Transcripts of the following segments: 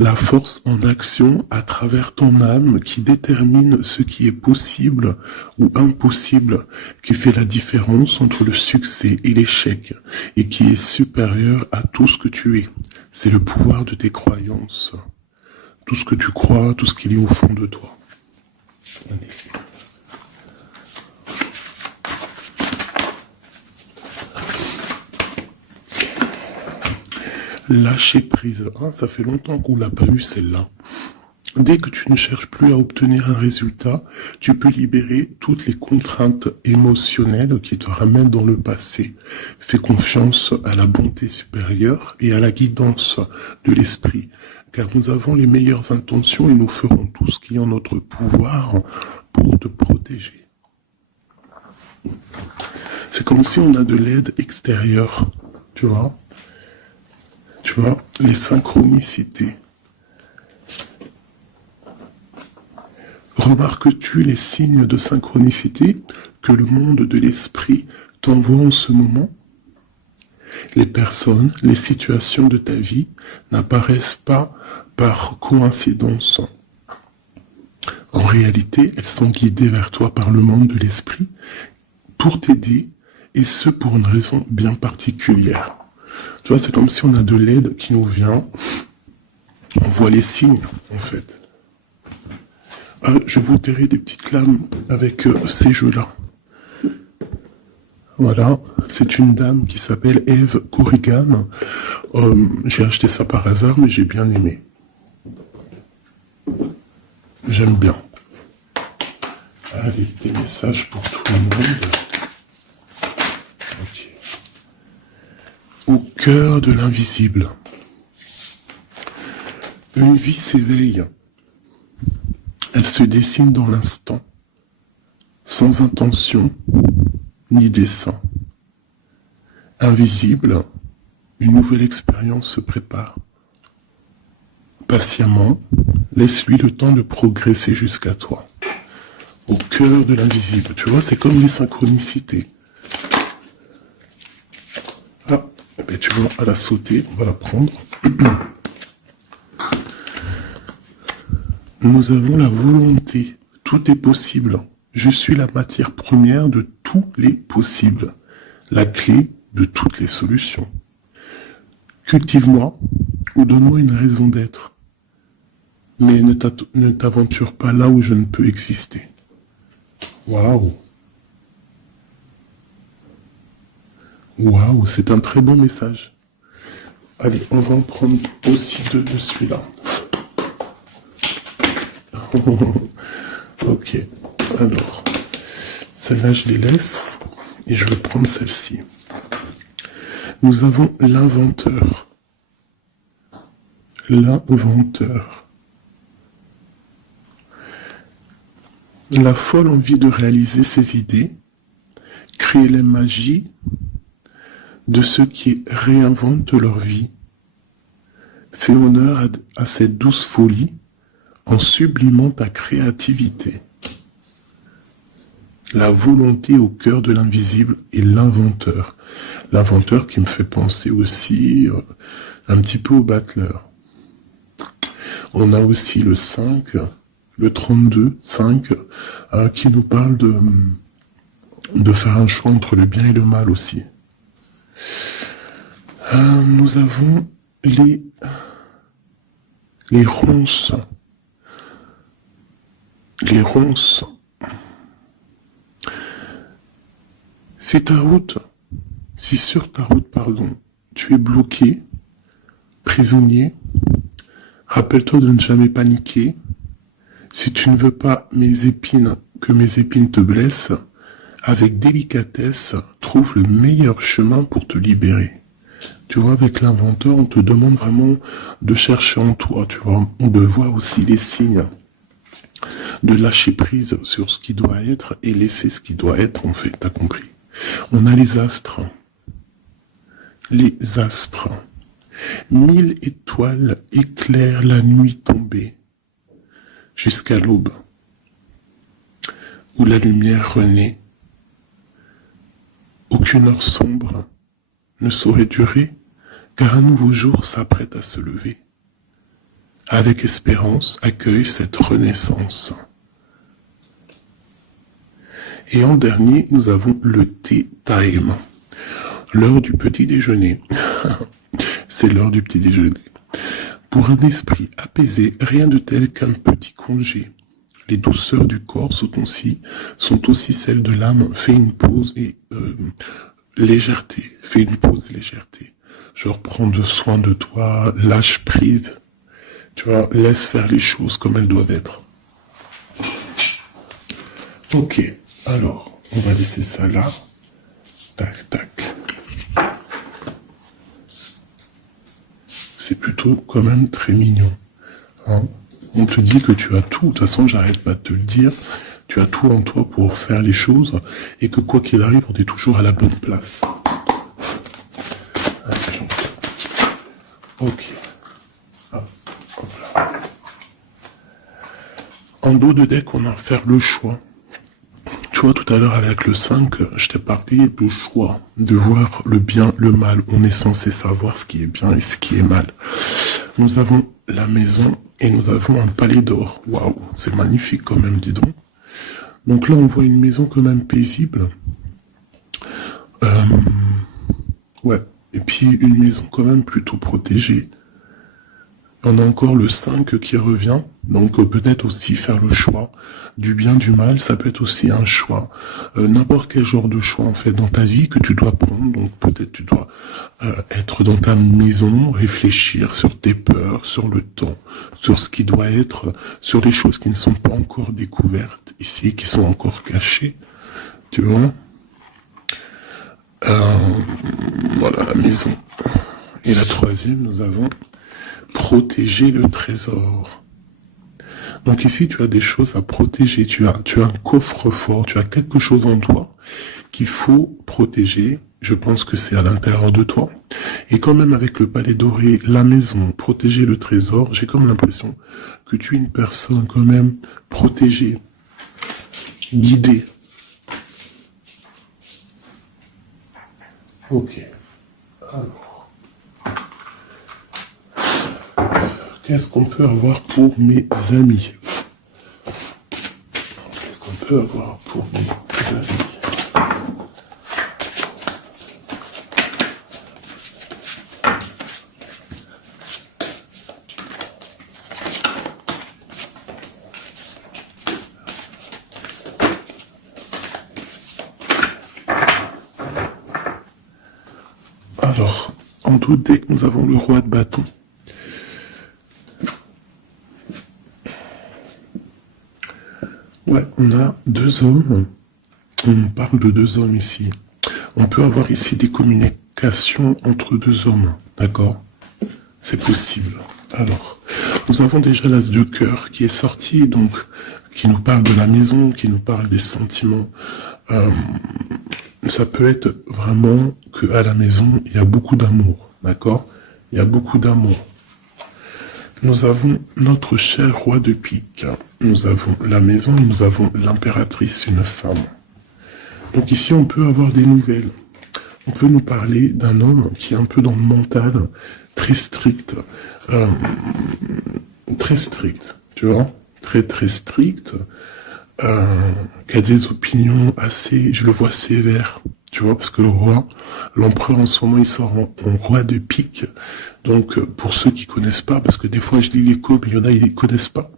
La force en action à travers ton âme qui détermine ce qui est possible ou impossible, qui fait la différence entre le succès et l'échec et qui est supérieur à tout ce que tu es. C'est le pouvoir de tes croyances. Tout ce que tu crois, tout ce qu'il y a au fond de toi. Allez. Lâcher prise. Ah, ça fait longtemps qu'on l'a pas eu celle-là. Dès que tu ne cherches plus à obtenir un résultat, tu peux libérer toutes les contraintes émotionnelles qui te ramènent dans le passé. Fais confiance à la bonté supérieure et à la guidance de l'esprit, car nous avons les meilleures intentions et nous ferons tout ce qui est en notre pouvoir pour te protéger. C'est comme si on a de l'aide extérieure, tu vois. Tu vois, les synchronicités. Remarques-tu les signes de synchronicité que le monde de l'esprit t'envoie en ce moment? Les personnes, les situations de ta vie n'apparaissent pas par coïncidence. En réalité, elles sont guidées vers toi par le monde de l'esprit pour t'aider, et ce pour une raison bien particulière. Tu vois, c'est comme si on a de l'aide qui nous vient, on voit les signes, en fait. Je vous dirai des petites lames avec ces jeux-là. Voilà, c'est une dame qui s'appelle Eve Corrigan. J'ai acheté ça par hasard, mais j'ai bien aimé. J'aime bien. Allez, des messages pour tout le monde. Okay. Au cœur de l'invisible. Une vie s'éveille. Elle se dessine dans l'instant, sans intention ni dessein. Invisible, une nouvelle expérience se prépare. Patiemment, laisse-lui le temps de progresser jusqu'à toi. Au cœur de l'invisible, tu vois, c'est comme les synchronicités. Ah, ben tu vois, à la sauter, on va la prendre. Nous avons la volonté, tout est possible. Je suis la matière première de tous les possibles, la clé de toutes les solutions. Cultive-moi ou donne-moi une raison d'être, mais ne t'aventure pas là où je ne peux exister. Waouh! Waouh, c'est un très bon message. Allez, on va en prendre aussi deux de celui-là. Ok, alors, celle-là je les laisse et je vais prendre celle-ci. Nous avons l'inventeur. L'inventeur. La folle envie de réaliser ses idées, créer la magie de ceux qui réinventent leur vie. Fais honneur à cette douce folie en sublimant ta créativité. La volonté au cœur de l'invisible et l'inventeur. L'inventeur qui me fait penser aussi un petit peu au battleur. On a aussi le 5, le 32, 5, qui nous parle de faire un choix entre le bien et le mal aussi. Nous avons les ronces. Les ronces. Si sur ta route, tu es bloqué, prisonnier, rappelle-toi de ne jamais paniquer. Si tu ne veux pas que mes épines te blessent, avec délicatesse, trouve le meilleur chemin pour te libérer. Tu vois, avec l'inventeur, on te demande vraiment de chercher en toi, tu vois, de voir aussi les signes, de lâcher prise sur ce qui doit être et laisser ce qui doit être, en fait, t'as compris. On a les astres. Les astres. 1000 étoiles éclairent la nuit tombée jusqu'à l'aube, où la lumière renaît. Aucune heure sombre ne saurait durer, car un nouveau jour s'apprête à se lever. avec espérance, accueille cette renaissance. Et en dernier, nous avons le tea time, l'heure du petit déjeuner. C'est l'heure du petit déjeuner. Pour un esprit apaisé, rien de tel qu'un petit congé. Les douceurs du corps sont aussi celles de l'âme. Fais une pause et légèreté. Fais une pause, légèreté. Genre, prends soin de toi, lâche prise. Tu vois, laisse faire les choses comme elles doivent être. Ok, alors, on va laisser ça là. Tac, tac. C'est plutôt quand même très mignon. Hein, on te dit que tu as tout, de toute façon j'arrête pas de te le dire, tu as tout en toi pour faire les choses, et que quoi qu'il arrive, on est toujours à la bonne place. Ok. Ah, hop là. En dos de deck, on a à faire le choix. Tu vois, tout à l'heure avec le 5, je t'ai parlé du choix, de voir le bien, le mal. On est censé savoir ce qui est bien et ce qui est mal. Nous avons la maison et nous avons un palais d'or. Waouh, c'est magnifique quand même, dis donc. Donc là, on voit une maison quand même paisible. Ouais, et puis une maison quand même plutôt protégée. On a encore le 5 qui revient, donc peut-être aussi faire le choix du bien, du mal, ça peut être aussi un choix. N'importe quel genre de choix en fait dans ta vie que tu dois prendre, donc peut-être tu dois être dans ta maison, réfléchir sur tes peurs, sur le temps, sur ce qui doit être, sur les choses qui ne sont pas encore découvertes ici, qui sont encore cachées, tu vois. Voilà la maison. Et la troisième, nous avons protéger le trésor. Donc ici, tu as des choses à protéger. Tu as un coffre-fort, tu as quelque chose en toi qu'il faut protéger. Je pense que c'est à l'intérieur de toi. Et quand même avec le palais doré, la maison, protéger le trésor, j'ai comme l'impression que tu es une personne quand même protégée, guidée. Ok. Alors. Qu'est-ce qu'on peut avoir pour mes amis? Qu'est-ce qu'on peut avoir pour mes amis? Alors, en tout dès que nous avons le roi de bâton. Ouais, on a deux hommes. On parle de deux hommes ici. On peut avoir ici des communications entre deux hommes, d'accord? C'est possible. Alors, nous avons déjà l'as de cœur qui est sorti, donc, qui nous parle de la maison, qui nous parle des sentiments. Ça peut être vraiment qu'à la maison, il y a beaucoup d'amour, d'accord? Il y a beaucoup d'amour. Nous avons notre cher roi de pique. Nous avons la maison et nous avons l'impératrice, une femme. Donc ici, on peut avoir des nouvelles. On peut nous parler d'un homme qui est un peu dans le mental, très strict. Très strict, tu vois? Très très strict. Qui a des opinions assez, je le vois sévère. Tu vois, parce que le roi, l'empereur en ce moment, il sort en roi de pique. Donc, pour ceux qui connaissent pas, parce que des fois je lis les codes, il y en a, ils ne connaissent pas.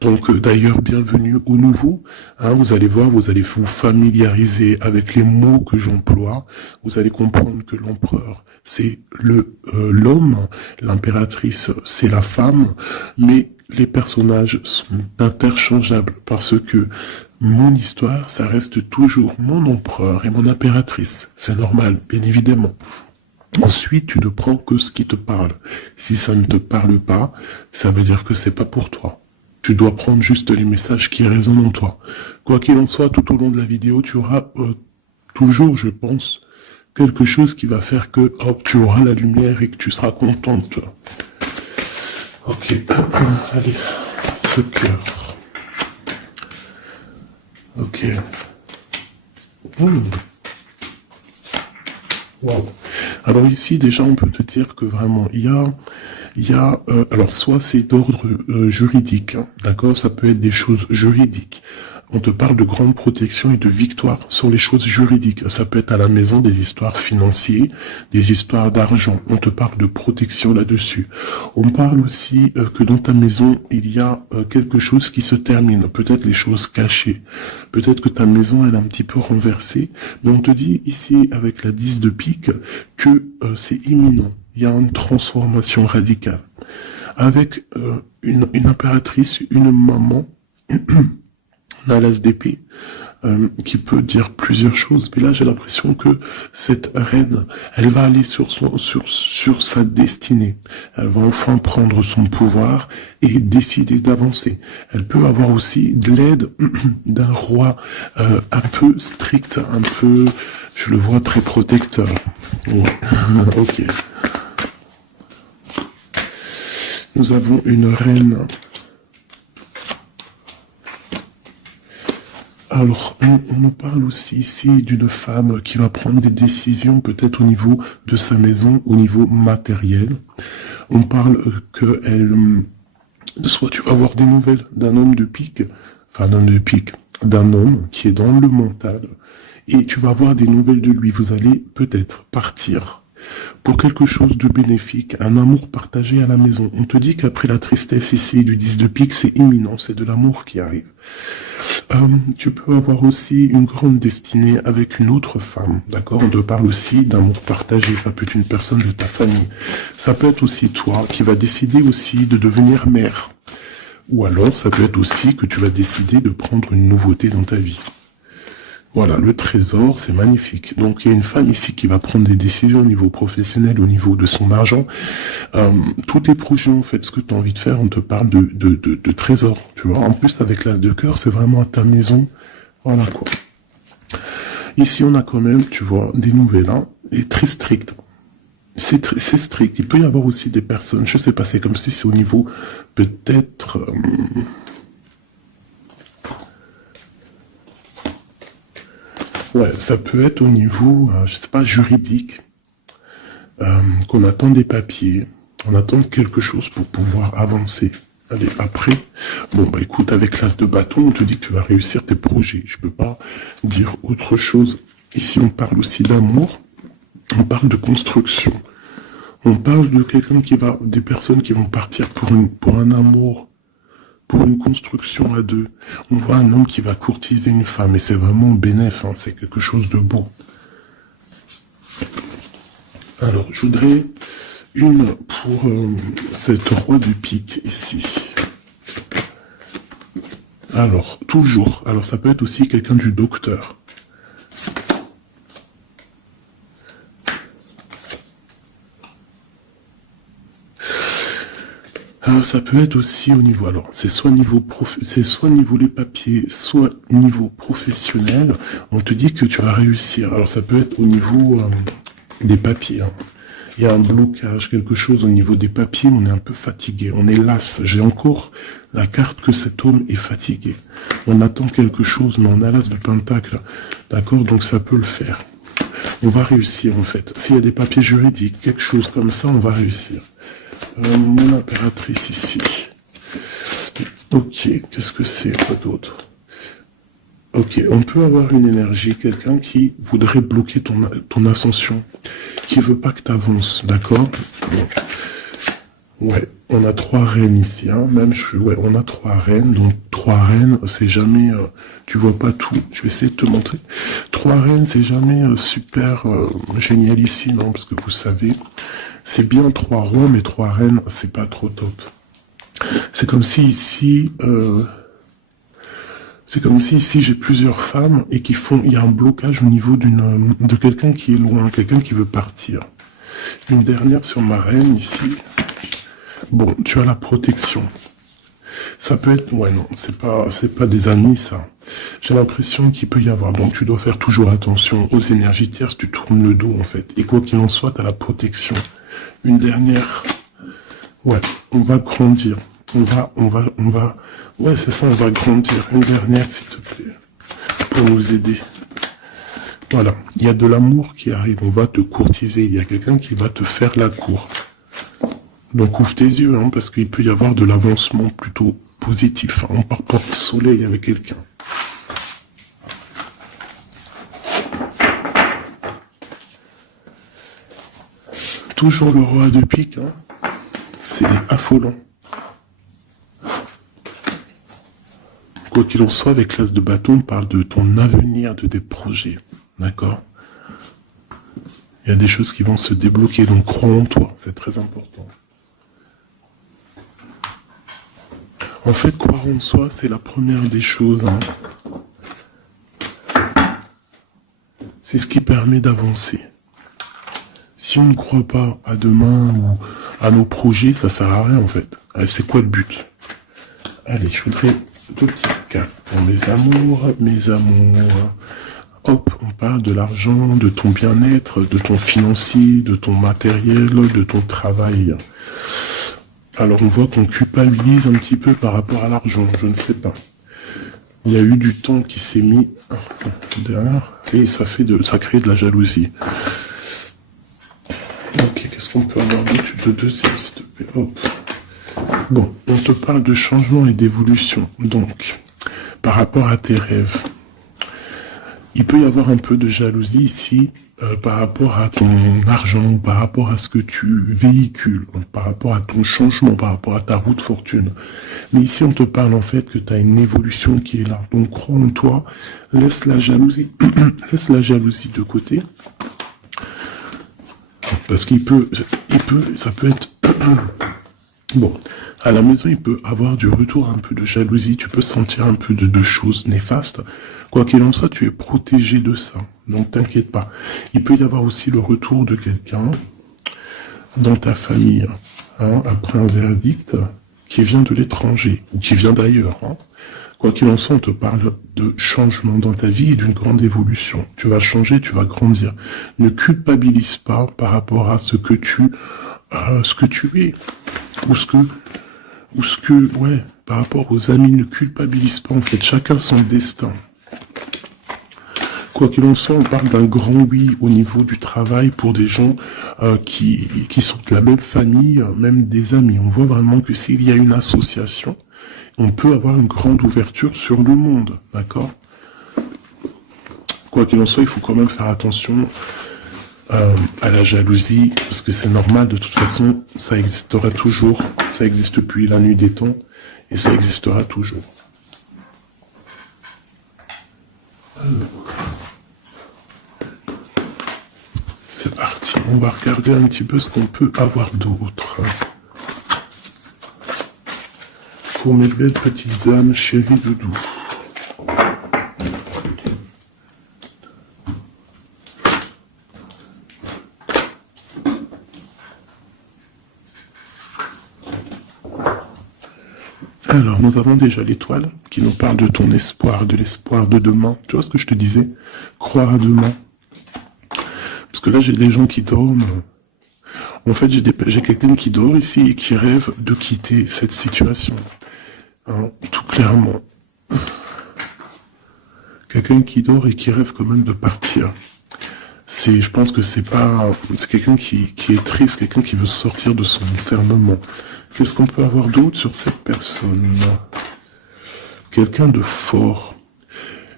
Donc, d'ailleurs, bienvenue aux nouveaux. Hein, vous allez voir, vous allez vous familiariser avec les mots que j'emploie. Vous allez comprendre que l'empereur, c'est l'homme, l'impératrice, c'est la femme, mais les personnages sont interchangeables parce que mon histoire, ça reste toujours mon empereur et mon impératrice. C'est normal, bien évidemment. Ensuite, tu ne prends que ce qui te parle. Si ça ne te parle pas, ça veut dire que c'est pas pour toi. Tu dois prendre juste les messages qui résonnent en toi. Quoi qu'il en soit, tout au long de la vidéo, tu auras toujours, je pense, quelque chose qui va faire que hop, tu auras la lumière et que tu seras contente. Ok, allez, ce cœur. Ok. Wow. Alors ici, déjà, on peut te dire que vraiment, il y a Il y a, alors soit c'est d'ordre juridique, hein, d'accord, ça peut être des choses juridiques. On te parle de grande protection et de victoire sur les choses juridiques. Ça peut être à la maison des histoires financières, des histoires d'argent. On te parle de protection là-dessus. On parle aussi que dans ta maison, il y a quelque chose qui se termine. Peut-être les choses cachées. Peut-être que ta maison, elle est un petit peu renversée. Mais on te dit ici, avec la 10 de pique, que c'est imminent. Il y a une transformation radicale. Avec une impératrice, une maman, la l'as d'épée, qui peut dire plusieurs choses. Mais là, j'ai l'impression que cette reine, elle va aller sur sa destinée. Elle va enfin prendre son pouvoir et décider d'avancer. Elle peut avoir aussi de l'aide d'un roi un peu strict, un peu, je le vois très protecteur. Ouais. Ok. Nous avons une reine. Alors, on nous parle aussi ici d'une femme qui va prendre des décisions peut-être au niveau de sa maison, au niveau matériel. On parle soit tu vas avoir des nouvelles d'un homme de pique, d'un homme qui est dans le mental, et tu vas avoir des nouvelles de lui. Vous allez peut-être partir pour quelque chose de bénéfique, un amour partagé à la maison. On te dit qu'après la tristesse ici du 10 de pique, c'est imminent, c'est de l'amour qui arrive. Tu peux avoir aussi une grande destinée avec une autre femme, d'accord? On te parle aussi d'amour partagé, ça peut être une personne de ta famille. Ça peut être aussi toi qui vas décider aussi de devenir mère. Ou alors, ça peut être aussi que tu vas décider de prendre une nouveauté dans ta vie. Voilà, le trésor, c'est magnifique. Donc, il y a une femme ici qui va prendre des décisions au niveau professionnel, au niveau de son argent. Tous tes projets, en fait, ce que tu as envie de faire, on te parle de trésor, tu vois. En plus, avec l'as de cœur, c'est vraiment à ta maison. Voilà, quoi. Ici, on a quand même, tu vois, des nouvelles, hein, et très strictes. C'est strict. Il peut y avoir aussi des personnes, je sais pas, c'est comme si c'est au niveau, peut-être... Ouais, ça peut être au niveau, je sais pas, juridique, qu'on attend des papiers, on attend quelque chose pour pouvoir avancer. Allez, après, bon, bah écoute, avec l'as de bâton, on te dit que tu vas réussir tes projets. Je peux pas dire autre chose. Ici, on parle aussi d'amour, on parle de construction. On parle de quelqu'un des personnes qui vont partir pour un amour, pour une construction à deux. On voit un homme qui va courtiser une femme, et c'est vraiment bénéf, hein, c'est quelque chose de beau. Alors, je voudrais une pour cette roi de pique ici. Alors, toujours, alors ça peut être aussi quelqu'un du docteur. Ça peut être aussi au niveau, alors c'est soit niveau les papiers, soit niveau professionnel. On te dit que tu vas réussir. Alors ça peut être au niveau des papiers. Hein. Il y a un blocage, quelque chose au niveau des papiers. On est un peu fatigué, on est las. J'ai encore la carte que cet homme est fatigué. On attend quelque chose, mais on a l'as de pentacle. D'accord, donc ça peut le faire. On va réussir en fait. S'il y a des papiers juridiques, quelque chose comme ça, on va réussir. Mon impératrice ici. Ok, qu'est-ce que c'est, quoi d'autre? Ok, on peut avoir une énergie, quelqu'un qui voudrait bloquer ton ascension, qui veut pas que tu avances, d'accord? Ouais, on a 3 reines ici, hein, ouais, on a 3 reines, donc 3 reines, c'est jamais, tu vois pas tout, je vais essayer de te montrer. 3 reines, c'est jamais super génialissime, hein, parce que vous savez, c'est bien 3 rois, mais 3 reines, c'est pas trop top. C'est comme si ici, j'ai plusieurs femmes et il y a un blocage au niveau de quelqu'un qui est loin, quelqu'un qui veut partir. Une dernière sur ma reine ici. Bon, tu as la protection. Ça peut être, ouais non, c'est pas des amis ça. J'ai l'impression qu'il peut y avoir, donc tu dois faire toujours attention aux énergies tierces, tu tournes le dos en fait. Et quoi qu'il en soit, tu as la protection. Une dernière. Ouais, on va grandir. Ouais, c'est ça, on va grandir. Une dernière, s'il te plaît. Pour nous aider. Voilà. Il y a de l'amour qui arrive. On va te courtiser. Il y a quelqu'un qui va te faire la cour. Donc ouvre tes yeux, hein, parce qu'il peut y avoir de l'avancement plutôt positif. Hein. On part pas au soleil avec quelqu'un. Toujours le roi de pique, hein. C'est affolant. Quoi qu'il en soit, avec l'as de bâton, on parle de ton avenir, de tes projets. D'accord? Il y a des choses qui vont se débloquer, donc crois en toi, c'est très important. En fait, croire en soi, c'est la première des choses. Hein. C'est ce qui permet d'avancer. Si on ne croit pas à demain ou à nos projets, ça sert à rien en fait. C'est quoi le but? Allez, je voudrais deux petits cas pour mes amours, Hop, on parle de l'argent, de ton bien-être, de ton financier, de ton matériel, de ton travail. Alors on voit qu'on culpabilise un petit peu par rapport à l'argent, je ne sais pas. Il y a eu du temps qui s'est mis derrière et ça crée de la jalousie. Ok, qu'est-ce qu'on peut avoir d'autre de deuxième, s'il te plaît? Hop. Bon, on te parle de changement et d'évolution. Donc, par rapport à tes rêves, il peut y avoir un peu de jalousie ici par rapport à ton argent, par rapport à ce que tu véhicules, par rapport à ton changement, par rapport à ta route fortune. Mais ici, on te parle en fait que tu as une évolution qui est là. Donc, crois en toi, laisse la jalousie, laisse la jalousie de côté. Parce ça peut être... Bon, à la maison, il peut avoir du retour, un peu de jalousie, tu peux sentir un peu de choses néfastes. Quoi qu'il en soit, tu es protégé de ça, donc t'inquiète pas. Il peut y avoir aussi le retour de quelqu'un dans ta famille, hein, après un verdict qui vient de l'étranger, ou qui vient d'ailleurs. Hein. Quoi qu'il en soit, on te parle de changement dans ta vie et d'une grande évolution. Tu vas changer, tu vas grandir. Ne culpabilise pas par rapport à ce que tu es. Par rapport aux amis, ne culpabilise pas, en fait, chacun son destin. Quoi qu'il en soit, on parle d'un grand oui au niveau du travail pour des gens qui sont de la même famille, même des amis. On voit vraiment que s'il y a une association, on peut avoir une grande ouverture sur le monde, d'accord? Quoi qu'il en soit, il faut quand même faire attention à la jalousie, parce que c'est normal, de toute façon, ça existera toujours, ça existe depuis la nuit des temps, et ça existera toujours. C'est parti, on va regarder un petit peu ce qu'on peut avoir d'autre. Pour mes belles petites âmes, chéries doudou. Alors, nous avons déjà l'étoile qui nous parle de ton espoir, de l'espoir de demain. Tu vois ce que je te disais? Croire à demain. Parce que là, j'ai des gens qui dorment. En fait, j'ai quelqu'un qui dort ici et qui rêve de quitter cette situation. Hein, tout clairement. Quelqu'un qui dort et qui rêve quand même de partir. Je pense que c'est quelqu'un qui est triste, quelqu'un qui veut sortir de son enfermement. Qu'est-ce qu'on peut avoir d'autre sur cette personne? Quelqu'un de fort,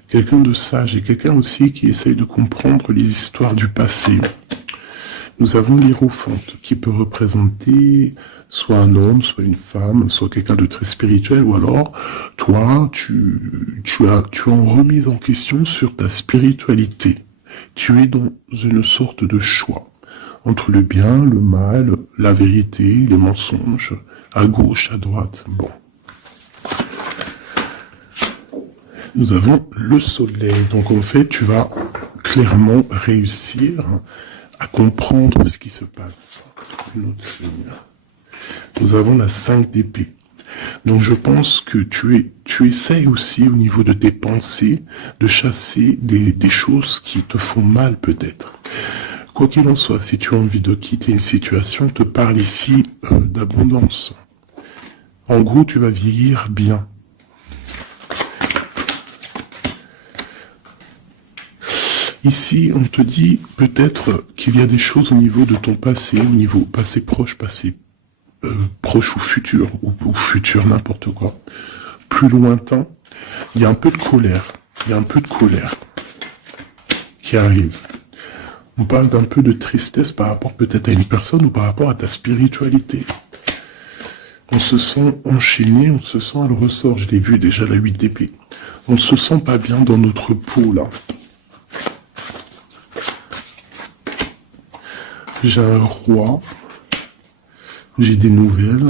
quelqu'un de sage et quelqu'un aussi qui essaye de comprendre les histoires du passé. Nous avons l'Hiérophante qui peut représenter soit un homme, soit une femme, soit quelqu'un de très spirituel, ou alors toi, tu as en remise en question sur ta spiritualité. Tu es dans une sorte de choix entre le bien, le mal, la vérité, les mensonges, à gauche, à droite. Bon. Nous avons le soleil. Donc en fait, tu vas clairement réussir à comprendre ce qui se passe. Nous avons la 5 d'épée. Donc je pense que tu essayes aussi au niveau de tes pensées de chasser des choses qui te font mal peut-être. Quoi qu'il en soit, si tu as envie de quitter une situation, te parle ici d'abondance. En gros, tu vas vieillir bien. Ici, on te dit peut-être qu'il y a des choses au niveau de ton passé, au niveau passé proche, passé proche ou futur, n'importe quoi, plus lointain, il y a un peu de colère. Il y a un peu de colère qui arrive. On parle d'un peu de tristesse par rapport peut-être à une personne ou par rapport à ta spiritualité. On se sent enchaîné, on se sent, elle ressort, je l'ai vu déjà la 8 d'épée. On se sent pas bien dans notre peau là. J'ai un roi, j'ai des nouvelles,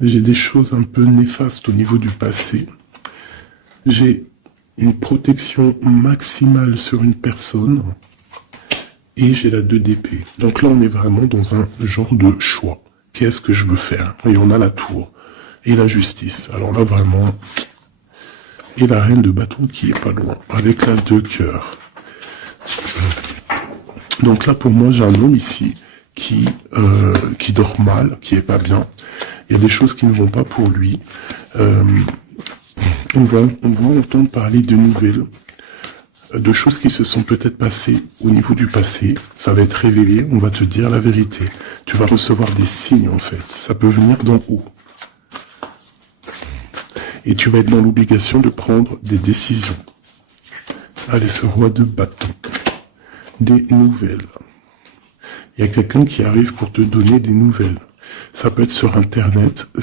j'ai des choses un peu néfastes au niveau du passé. J'ai une protection maximale sur une personne et j'ai la 2 d'épée. Donc là, on est vraiment dans un genre de choix. Qu'est-ce que je veux faire? Et on a la tour et la justice. Alors là, vraiment... Et la reine de bâton qui est pas loin, avec l'as de cœur. Donc là, pour moi, j'ai un homme ici qui dort mal, qui est pas bien. Il y a des choses qui ne vont pas pour lui. On va entendre parler de nouvelles, de choses qui se sont peut-être passées au niveau du passé. Ça va être révélé, on va te dire la vérité. Tu vas recevoir des signes, en fait. Ça peut venir d'en haut. Et tu vas être dans l'obligation de prendre des décisions. Allez, ce roi de bâton. Des nouvelles. Il y a quelqu'un qui arrive pour te donner des nouvelles. Ça peut être sur Internet, ouais,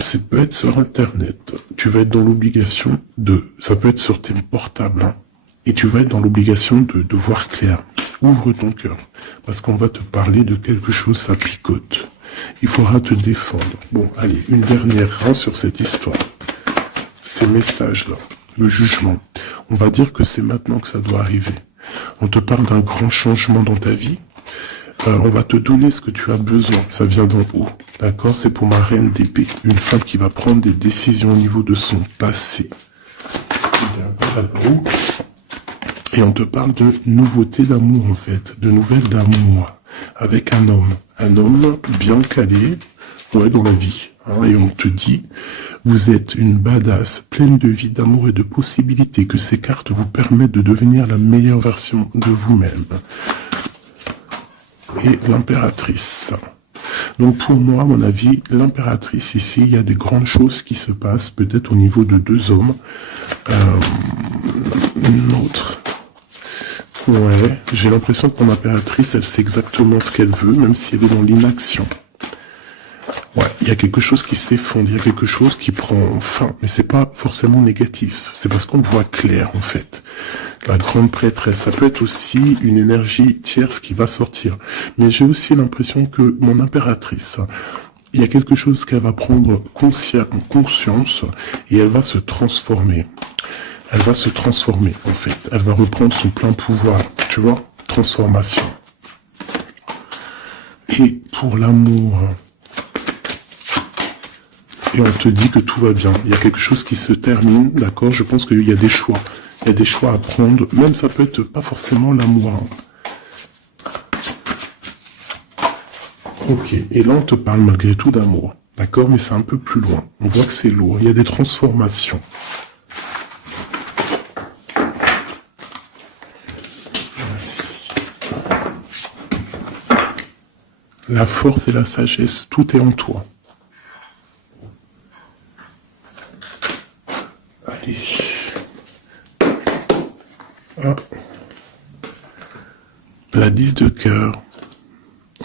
ça peut être sur Internet. Tu vas être dans l'obligation ça peut être sur tes portables, hein, et tu vas être dans l'obligation de voir clair. Ouvre ton cœur, parce qu'on va te parler de quelque chose, ça picote. Il faudra te défendre. Bon, allez, une dernière hein, sur cette histoire. Ces messages-là, le jugement. On va dire que c'est maintenant que ça doit arriver. On te parle d'un grand changement dans ta vie. On va te donner ce que tu as besoin. Ça vient d'en haut. D'accord? C'est pour ma reine d'épée. Une femme qui va prendre des décisions au niveau de son passé. Et on te parle de nouveautés d'amour, en fait. De nouvelles d'amour. Avec un homme. Un homme bien calé, ouais, dans la vie. Hein, et on te dit, vous êtes une badass, pleine de vie, d'amour et de possibilités, que ces cartes vous permettent de devenir la meilleure version de vous-même. Et l'impératrice. Donc pour moi, à mon avis, l'impératrice ici, il y a des grandes choses qui se passent, peut-être au niveau de 2 hommes. Une autre. Ouais, j'ai l'impression que mon impératrice, elle sait exactement ce qu'elle veut, même si elle est dans l'inaction. Ouais, il y a quelque chose qui s'effondre, il y a quelque chose qui prend fin, mais c'est pas forcément négatif. C'est parce qu'on voit clair, en fait. La grande prêtresse, ça peut être aussi une énergie tierce qui va sortir. Mais j'ai aussi l'impression que mon impératrice, il y a quelque chose qu'elle va prendre conscience et elle va se transformer. Elle va se transformer, en fait. Elle va reprendre son plein pouvoir, tu vois, transformation. Et pour l'amour, et on te dit que tout va bien. Il y a quelque chose qui se termine, d'accord? Je pense qu'il y a des choix. Il y a des choix à prendre. Même ça peut être pas forcément l'amour. Ok. Et là, on te parle malgré tout d'amour. D'accord? Mais c'est un peu plus loin. On voit que c'est lourd. Il y a des transformations. La force et la sagesse, tout est en toi. Allez. Ah. La 10 de cœur.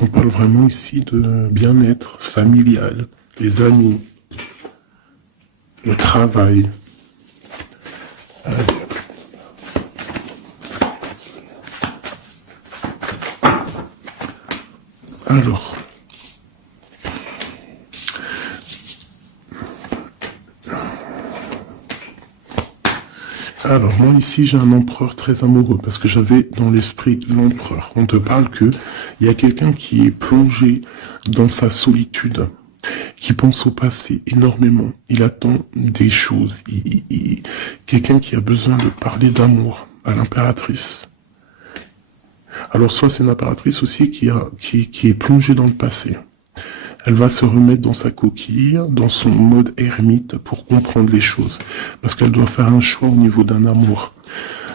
On parle vraiment ici de bien-être familial, les amis, le travail. Allez. Alors, moi ici j'ai un empereur très amoureux parce que j'avais dans l'esprit l'empereur. On te parle que il y a quelqu'un qui est plongé dans sa solitude, qui pense au passé énormément. Il attend des choses. Quelqu'un qui a besoin de parler d'amour à l'impératrice. Alors soit c'est une impératrice aussi qui est plongée dans le passé. Elle va se remettre dans sa coquille, dans son mode ermite pour comprendre les choses. Parce qu'elle doit faire un choix au niveau d'un amour.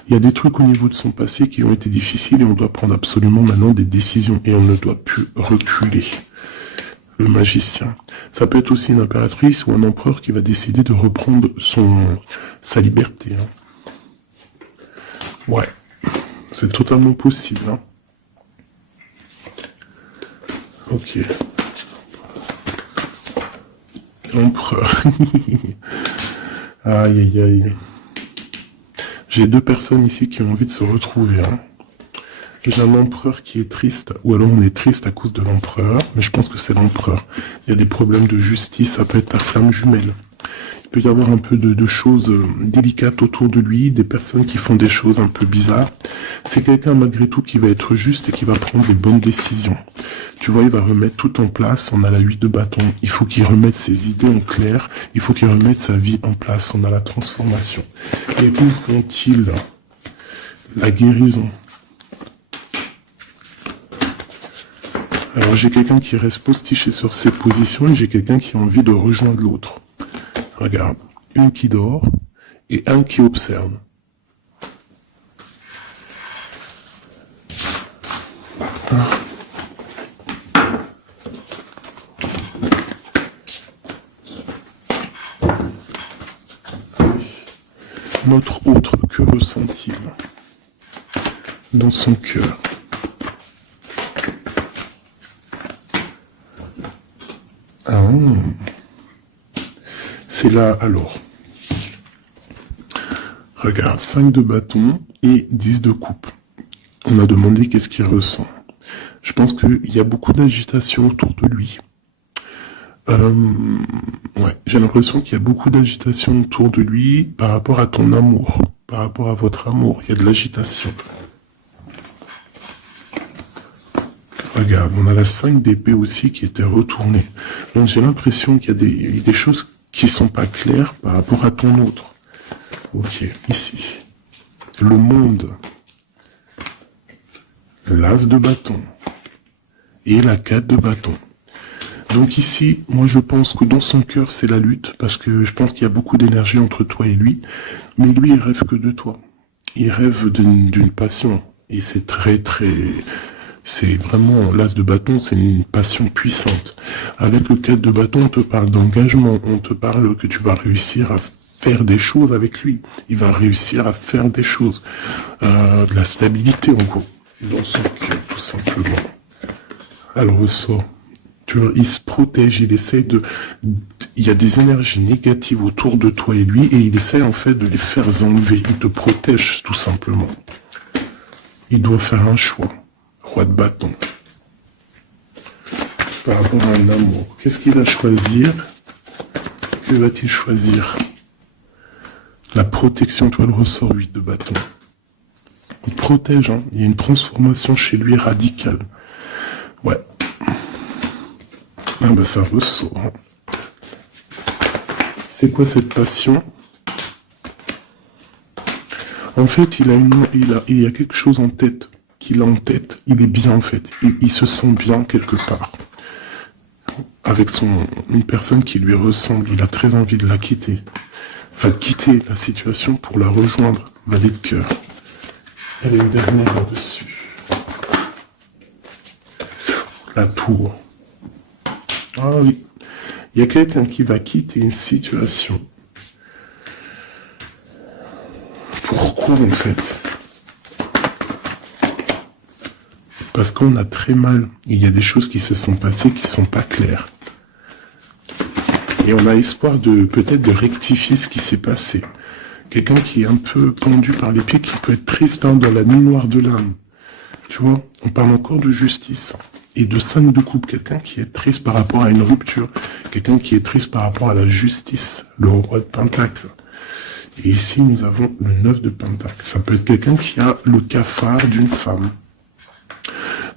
Il y a des trucs au niveau de son passé qui ont été difficiles et on doit prendre absolument maintenant des décisions et on ne doit plus reculer. Le magicien. Ça peut être aussi une impératrice ou un empereur qui va décider de reprendre sa liberté. Hein. Ouais, c'est totalement possible. Hein. Ok. Empereur. Aïe, aïe, aïe. J'ai deux personnes ici qui ont envie de se retrouver. Hein. J'ai un empereur qui est triste, ou alors on est triste à cause de l'empereur, mais je pense que c'est l'empereur. Il y a des problèmes de justice, ça peut être ta flamme jumelle. Il peut y avoir un peu de choses délicates autour de lui, des personnes qui font des choses un peu bizarres. C'est quelqu'un malgré tout qui va être juste et qui va prendre les bonnes décisions. Tu vois, il va remettre tout en place, on a la 8 de bâton. Il faut qu'il remette ses idées en clair, il faut qu'il remette sa vie en place, on a la transformation. Et où font-ils la guérison? Alors j'ai quelqu'un qui reste postiché sur ses positions et j'ai quelqu'un qui a envie de rejoindre l'autre. Regarde, une qui dort et un qui observe. Notre autre, que ressent-il dans son cœur? Ah, c'est là alors. Regarde, 5 de bâton et 10 de coupe. On a demandé qu'est-ce qu'il ressent. Je pense qu'il y a beaucoup d'agitation autour de lui. Ouais, j'ai l'impression qu'il y a beaucoup d'agitation autour de lui par rapport à ton amour, par rapport à votre amour. Il y a de l'agitation. Regarde, on a la 5 d'épée aussi qui était retournée. Donc j'ai l'impression qu'il y a des choses qui sont pas claires par rapport à ton autre. Ok, ici. Le monde. L'as de bâton. Et la 4 de bâton. Donc ici, moi je pense que dans son cœur c'est la lutte, parce que je pense qu'il y a beaucoup d'énergie entre toi et lui, mais lui il rêve que de toi. Il rêve d'une passion, et c'est c'est vraiment, l'as de bâton, c'est une passion puissante. Avec le 4 de bâton, on te parle d'engagement, on te parle que tu vas réussir à faire des choses avec lui. Il va réussir à faire des choses. De la stabilité en gros, dans son cœur tout simplement. Alors ressort. Il se protège, il essaie il y a des énergies négatives autour de toi et lui, et il essaie en fait de les faire enlever. Il te protège tout simplement. Il doit faire un choix. Roi de bâton. Par rapport à un amour. Qu'est-ce qu'il va choisir? Que va-t-il choisir? La protection, tu vois le ressort 8 de bâton. Il protège, hein. Il y a une transformation chez lui radicale. Ouais. Ah bah ça ressort. Hein. C'est quoi cette passion? En fait, il y a quelque chose en tête. Qu'il a en tête, il est bien en fait. Il se sent bien quelque part. Avec une personne qui lui ressemble. Il a très envie de la quitter. Va quitter la situation pour la rejoindre. Valet de cœur. Elle est une dernière là-dessus. La tour. Ah oui. Il y a quelqu'un qui va quitter une situation. Pourquoi en fait? Parce qu'on a très mal. Il y a des choses qui se sont passées qui sont pas claires. Et on a espoir peut-être de rectifier ce qui s'est passé. Quelqu'un qui est un peu pendu par les pieds, qui peut être triste hein, dans la nuit noire de l'âme. Tu vois, on parle encore de justice. Et de 5 de coupe, quelqu'un qui est triste par rapport à une rupture. Quelqu'un qui est triste par rapport à la justice. Le roi de pentacle. Et ici, nous avons le 9 de pentacle. Ça peut être quelqu'un qui a le cafard d'une femme.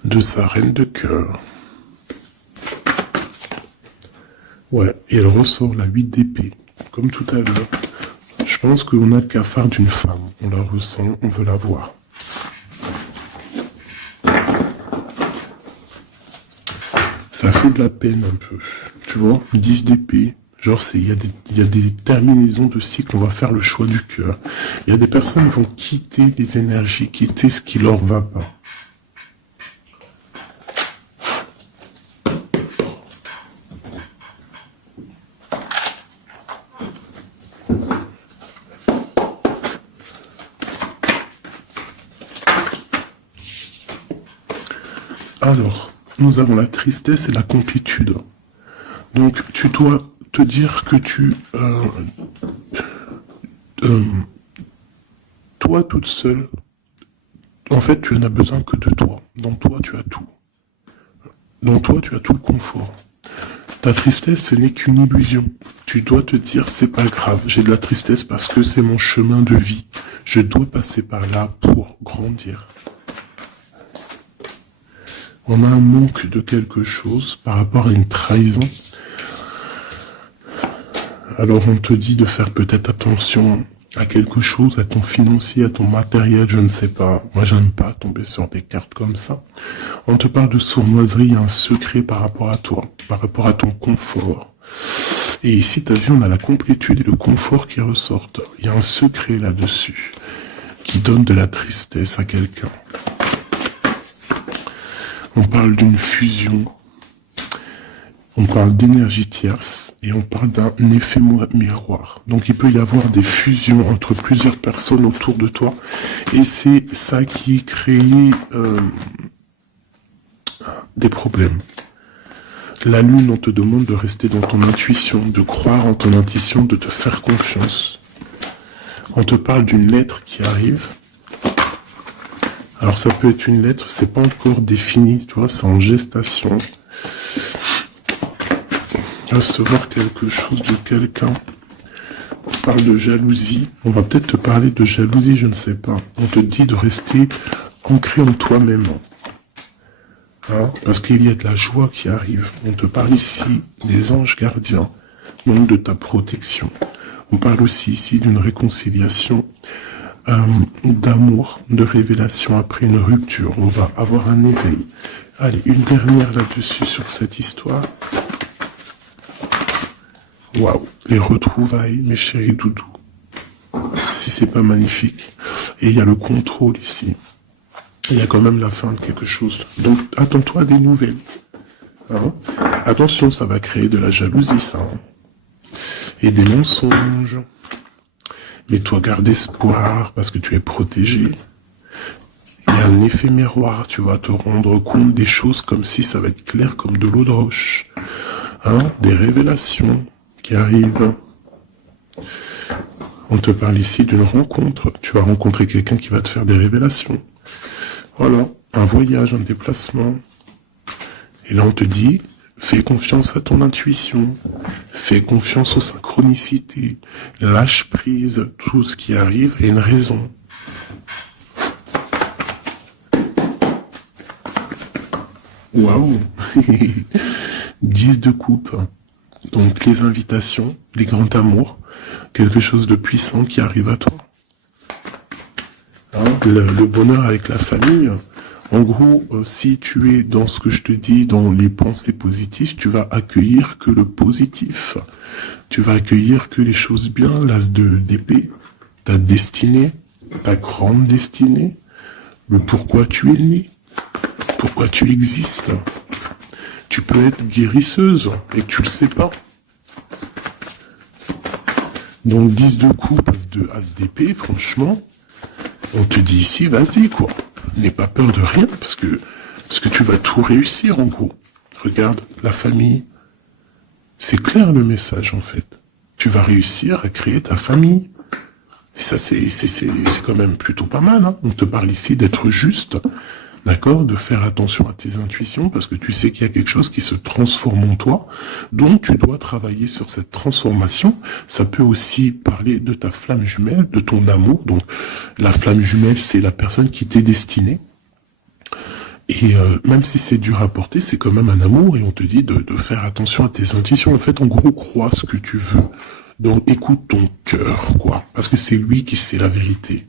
De sa reine de cœur. Ouais, et elle ressort la 8 d'épée, comme tout à l'heure. Je pense qu'on a le cafard d'une femme. On la ressent, on veut la voir. Ça fait de la peine un peu. Tu vois, 10 d'épée, Genre, il y a des terminaisons de cycle, on va faire le choix du cœur. Il y a des personnes qui vont quitter les énergies, quitter ce qui leur va pas. Alors, nous avons la tristesse et la complétude. Donc, tu dois te dire que toi toute seule, en fait, tu n'as besoin que de toi. Dans toi, tu as tout. Dans toi, tu as tout le confort. Ta tristesse, ce n'est qu'une illusion. Tu dois te dire, c'est pas grave, j'ai de la tristesse parce que c'est mon chemin de vie. Je dois passer par là pour grandir. On a un manque de quelque chose par rapport à une trahison. Alors on te dit de faire peut-être attention à quelque chose, à ton financier, à ton matériel, je ne sais pas. Moi, j'aime pas tomber sur des cartes comme ça. On te parle de sournoiserie, il y a un secret par rapport à toi, par rapport à ton confort. Et ici, tu as vu, on a la complétude et le confort qui ressortent. Il y a un secret là-dessus qui donne de la tristesse à quelqu'un. On parle d'une fusion, on parle d'énergie tierce et on parle d'un effet miroir. Donc il peut y avoir des fusions entre plusieurs personnes autour de toi et c'est ça qui crée des problèmes. La lune, on te demande de rester dans ton intuition, de croire en ton intuition, de te faire confiance. On te parle d'une lettre qui arrive. Alors ça peut être une lettre, c'est pas encore défini, tu vois, c'est en gestation. Recevoir quelque chose de quelqu'un. On parle de jalousie, on va peut-être te parler de jalousie, je ne sais pas. On te dit de rester ancré en toi-même. Hein, parce qu'il y a de la joie qui arrive. On te parle ici des anges gardiens, donc de ta protection. On parle aussi ici d'une réconciliation. D'amour, de révélation après une rupture. On va avoir un éveil. Allez, une dernière là-dessus sur cette histoire. Waouh, les retrouvailles, mes chéris doudous. Si c'est pas magnifique. Et il y a le contrôle ici. Il y a quand même la fin de quelque chose. Donc, attends-toi à des nouvelles. Hein, attention, ça va créer de la jalousie, ça. Hein, et des mensonges. Mais toi, garde espoir parce que tu es protégé. Il y a un effet miroir, tu vas te rendre compte des choses comme si ça va être clair comme de l'eau de roche. Hein, des révélations qui arrivent. On te parle ici d'une rencontre. Tu vas rencontrer quelqu'un qui va te faire des révélations. Voilà, un voyage, un déplacement. Et là, on te dit, fais confiance à ton intuition, fais confiance aux synchronicités, lâche prise, tout ce qui arrive a une raison. Waouh 10 de coupe, donc les invitations, les grands amours, quelque chose de puissant qui arrive à toi. Hein, le bonheur avec la famille. En gros, si tu es dans ce que je te dis, dans les pensées positives, tu vas accueillir que le positif. Tu vas accueillir que les choses bien, l'as d'épée, ta destinée, ta grande destinée, le pourquoi tu es né, pourquoi tu existes. Tu peux être guérisseuse et tu le sais pas. Donc 10 de coupe, as d'épée, franchement, on te dit ici, vas-y quoi. N'aie pas peur de rien, parce que tu vas tout réussir en gros. Regarde, la famille, c'est clair le message en fait. Tu vas réussir à créer ta famille. Et ça c'est quand même plutôt pas mal. Hein. On te parle ici d'être juste, d'accord, de faire attention à tes intuitions, parce que tu sais qu'il y a quelque chose qui se transforme en toi, donc tu dois travailler sur cette transformation. Ça peut aussi parler de ta flamme jumelle, de ton amour. Donc la flamme jumelle, c'est la personne qui t'est destinée. Et même si c'est dur à porter, c'est quand même un amour, et on te dit de faire attention à tes intuitions. En fait, en gros, crois ce que tu veux. Donc écoute ton cœur, quoi, parce que c'est lui qui sait la vérité.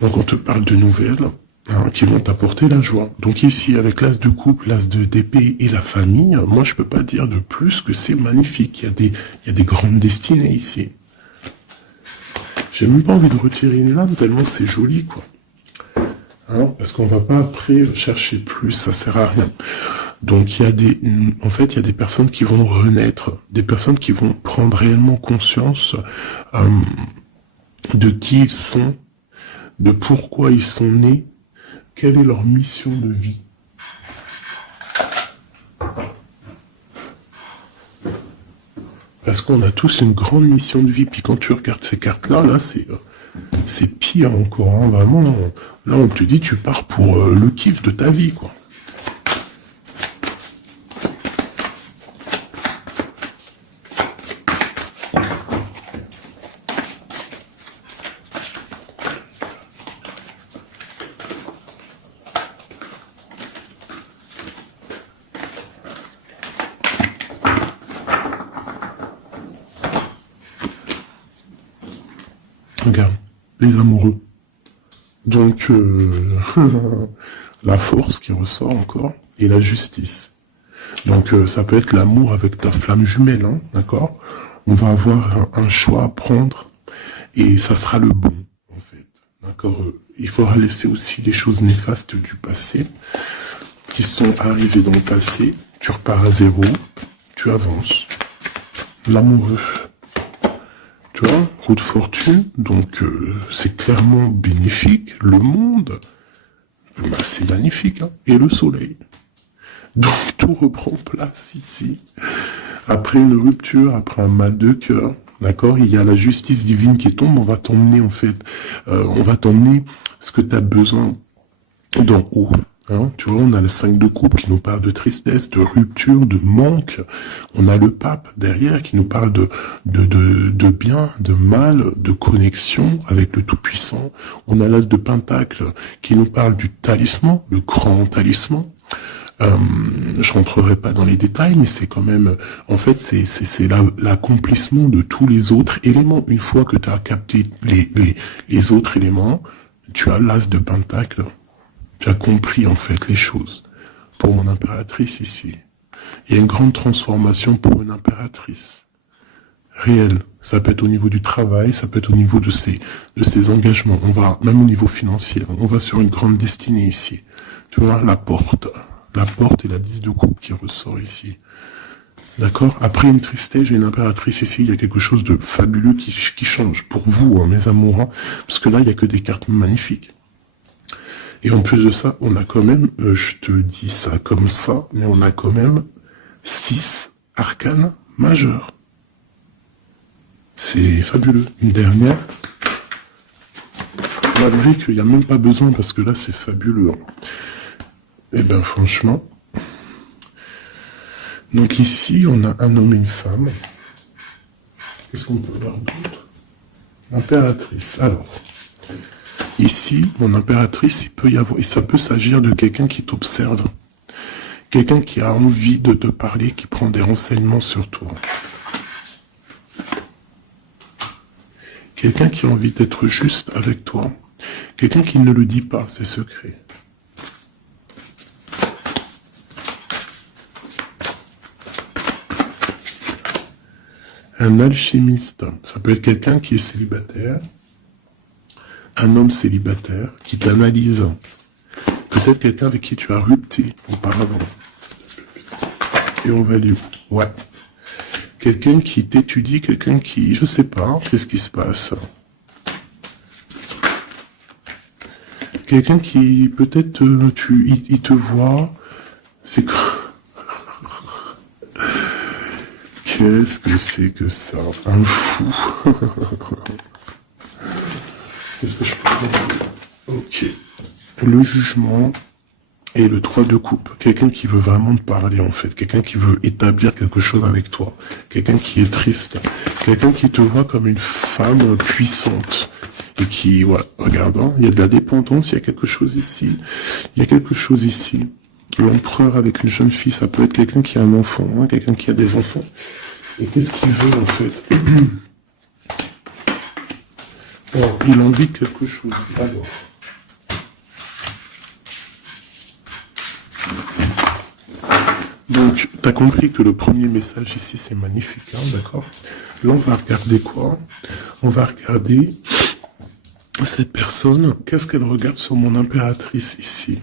Donc on te parle de nouvelles. hein, qui vont t'apporter la joie. Donc ici, avec l'as de coupe, l'as de d'épée et la famille, moi je peux pas dire de plus que c'est magnifique. Il y a des grandes destinées ici. J'ai même pas envie de retirer une lame tellement c'est joli, quoi. Hein, parce qu'on va pas après chercher plus, ça sert à rien. Donc en fait, il y a des personnes qui vont renaître, des personnes qui vont prendre réellement conscience de qui ils sont, de pourquoi ils sont nés, quelle est leur mission de vie. Parce qu'on a tous une grande mission de vie. Puis quand tu regardes ces cartes-là, là, c'est pire encore, hein, vraiment. Là, on te dit, tu pars pour le kiff de ta vie, quoi. Regarde, les amoureux. Donc, la force qui ressort encore, et la justice. Donc, ça peut être l'amour avec ta flamme jumelle, hein, d'accord? On va avoir un choix à prendre, et ça sera le bon, en fait. D'accord? Il faudra laisser aussi les choses néfastes du passé, qui sont arrivées dans le passé. Tu repars à zéro, tu avances. L'amoureux. Tu vois, roue de fortune, donc c'est clairement bénéfique. Le monde, bah, c'est magnifique. Hein, et le soleil. Donc tout reprend place ici. Après une rupture, après un mal de cœur, d'accord, il y a la justice divine qui tombe, on va t'emmener en fait, on va t'emmener ce que tu as besoin d'en haut. Hein, tu vois, on a le 5 de coupe qui nous parle de tristesse, de rupture, de manque. On a le pape derrière qui nous parle de bien, de mal, de connexion avec le Tout-Puissant. On a l'as de pentacle qui nous parle du talisman, le grand talisman. Je rentrerai pas dans les détails, mais c'est quand même, en fait, c'est l'accomplissement de tous les autres éléments. Une fois que tu as capté les autres éléments, tu as l'as de pentacle. Tu as compris en fait les choses. Pour mon impératrice ici, il y a une grande transformation pour une impératrice. Réelle. Ça peut être au niveau du travail, ça peut être au niveau de ses engagements. On va, même au niveau financier, on va sur une grande destinée ici. Tu vois, la porte et la 10 de coupe qui ressort ici. D'accord? Après une tristesse, j'ai une impératrice ici, il y a quelque chose de fabuleux qui change. Pour vous, hein, mes amours, hein, parce que là, il n'y a que des cartes magnifiques. Et en plus de ça, on a quand même, je te dis ça comme ça, mais on a quand même 6 arcanes majeurs. C'est fabuleux. Une dernière, malgré qu'il n'y a même pas besoin, parce que là, c'est fabuleux. Et ben franchement, donc ici, on a un homme et une femme. Qu'est-ce qu'on peut voir d'autre? Impératrice. Alors, ici, mon impératrice, il peut y avoir, et ça peut s'agir de quelqu'un qui t'observe. Quelqu'un qui a envie de te parler, qui prend des renseignements sur toi. Quelqu'un qui a envie d'être juste avec toi. Quelqu'un qui ne le dit pas, ses secrets. Un alchimiste, ça peut être quelqu'un qui est célibataire, un homme célibataire qui t'analyse. Peut-être quelqu'un avec qui tu as rupté auparavant. Et on va aller où? Ouais. Quelqu'un qui t'étudie, quelqu'un qui, je sais pas, qu'est-ce qui se passe? Quelqu'un qui, peut-être, il te voit, c'est quoi? Qu'est-ce que c'est que ça? Un fou. Qu'est-ce que je peux dire? Ok. Le jugement et le 3 de coupe. Quelqu'un qui veut vraiment te parler, en fait. Quelqu'un qui veut établir quelque chose avec toi. Quelqu'un qui est triste. Quelqu'un qui te voit comme une femme puissante. Et qui, voilà, regardant, il y a de la dépendance, il y a quelque chose ici. Il y a quelque chose ici. L'empereur avec une jeune fille, ça peut être quelqu'un qui a un enfant, hein, quelqu'un qui a des enfants. Et qu'est-ce qu'il veut, en fait? Alors, il a envie de quelque chose. Alors, Donc, tu as compris que le premier message ici, c'est magnifique, hein, d'accord? Là, on va regarder quoi? On va regarder cette personne. Qu'est-ce qu'elle regarde sur mon impératrice ici?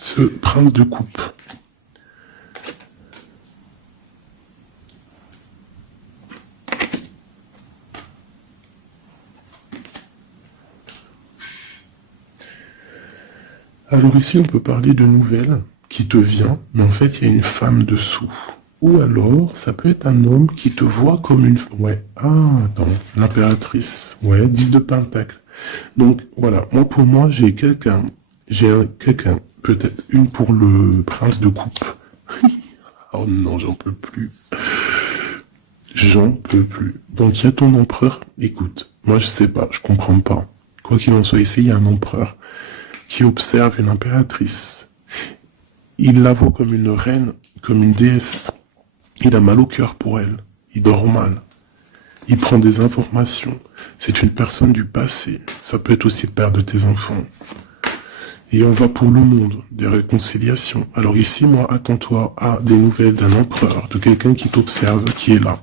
Ce prince de coupe. Alors ici, on peut parler de nouvelles qui te vient, mais en fait, il y a une femme dessous. Ou alors, ça peut être un homme qui te voit comme une... Ouais, attends, l'impératrice. Ouais, 10 de pentacle. Donc, voilà, moi, pour moi, j'ai quelqu'un, peut-être une pour le prince de coupe. Oh non, j'en peux plus. J'en peux plus. Donc, il y a ton empereur. Écoute, moi, je sais pas, je comprends pas. Quoi qu'il en soit, ici, il y a un empereur qui observe une impératrice. Il la voit comme une reine, comme une déesse. Il a mal au cœur pour elle. Il dort mal. Il prend des informations. C'est une personne du passé. Ça peut être aussi le père de tes enfants. Et on va pour le monde, des réconciliations. Alors ici, moi, attends-toi à des nouvelles d'un empereur, de quelqu'un qui t'observe, qui est là.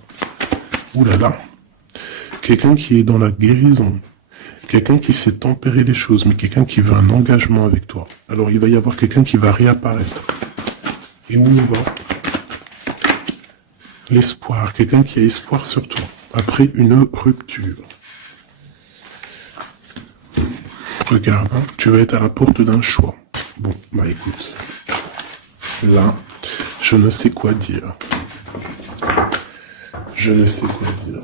Ouh là là. Quelqu'un qui est dans la guérison. Quelqu'un qui sait tempérer les choses, mais quelqu'un qui veut un engagement avec toi. Alors il va y avoir quelqu'un qui va réapparaître. Et où on va? L'espoir, quelqu'un qui a espoir sur toi, après une rupture. Regarde, hein, tu vas être à la porte d'un choix. Bon, bah écoute, là, je ne sais quoi dire. Je ne sais quoi dire.